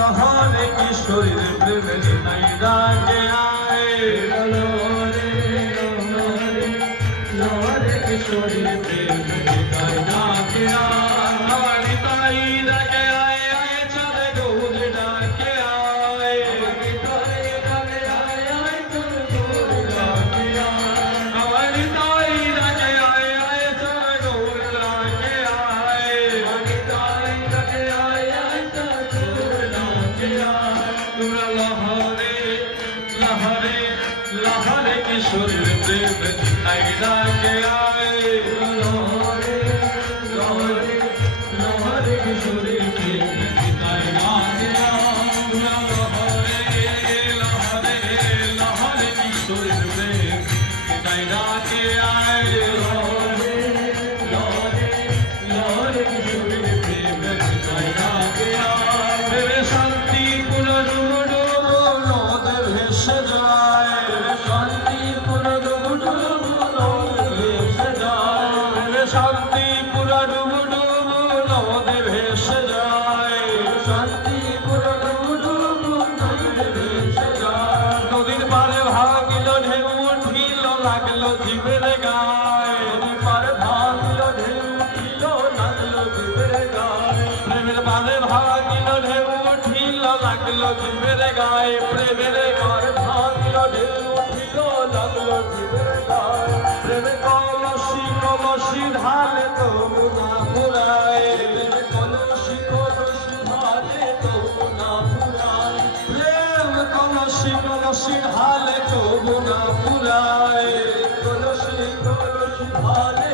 লহরে কিশোরীর প্রেমের নাই ডাকে আয় লহরে লহরে লহরে কিশোরী প্রেম তাই তোরা লহরে লহরে লহরে কিশোরীর প্রেম নাই ডাকে আয় লহরে লহরে লহরে কিশোরী প্রেম আয় লাগল জীবের গায়। পার ভাগলো ঢেউ উঠিল লাগল জীবের গায়ে। প্রেমের পারে ভাগিল ঢেউ, উঠিল, লাগল জীবের গায়ে। প্রেমের পার কলসি ঢালে তবু না পুরায় কলসি কলসি ঢালে